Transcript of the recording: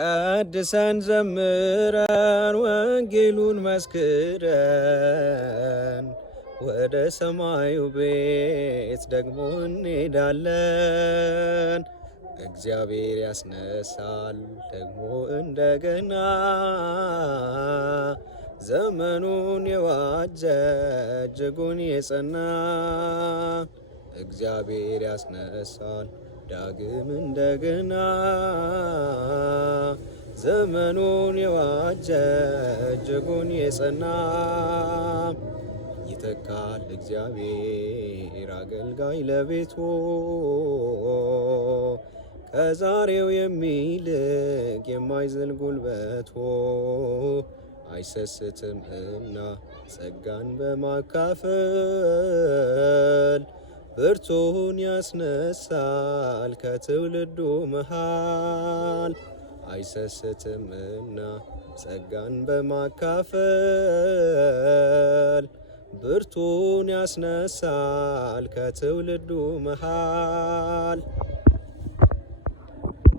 ቀድሰን ዘምረን ወንጌሉን መስክረን ወደ ሰማዩ ቤት ደግሞ እንሄዳለን። እግዚአብሔር ያስነሳል ደግሞ እንደገና ዘመኑን የዋጀ እጅጉን የጸና። እግዚአብሔር ያስነሳል ዳግም እንደገና ዘመኑን የዋጀ እጅጉን የጸና። ይተካል እግዚአብሔር አገልጋይ ለቤቱ ከዛሬው የሚልቅ የማይዝል ጉልበቱ። አይሰስትም እና ጸጋን በማካፈል ብርቱን ያስነሳል ከትውልዱ መሃል። አይሰስትም እና ጸጋን በማካፈል ብርቱን ያስነሳል ከትውልዱ መሃል።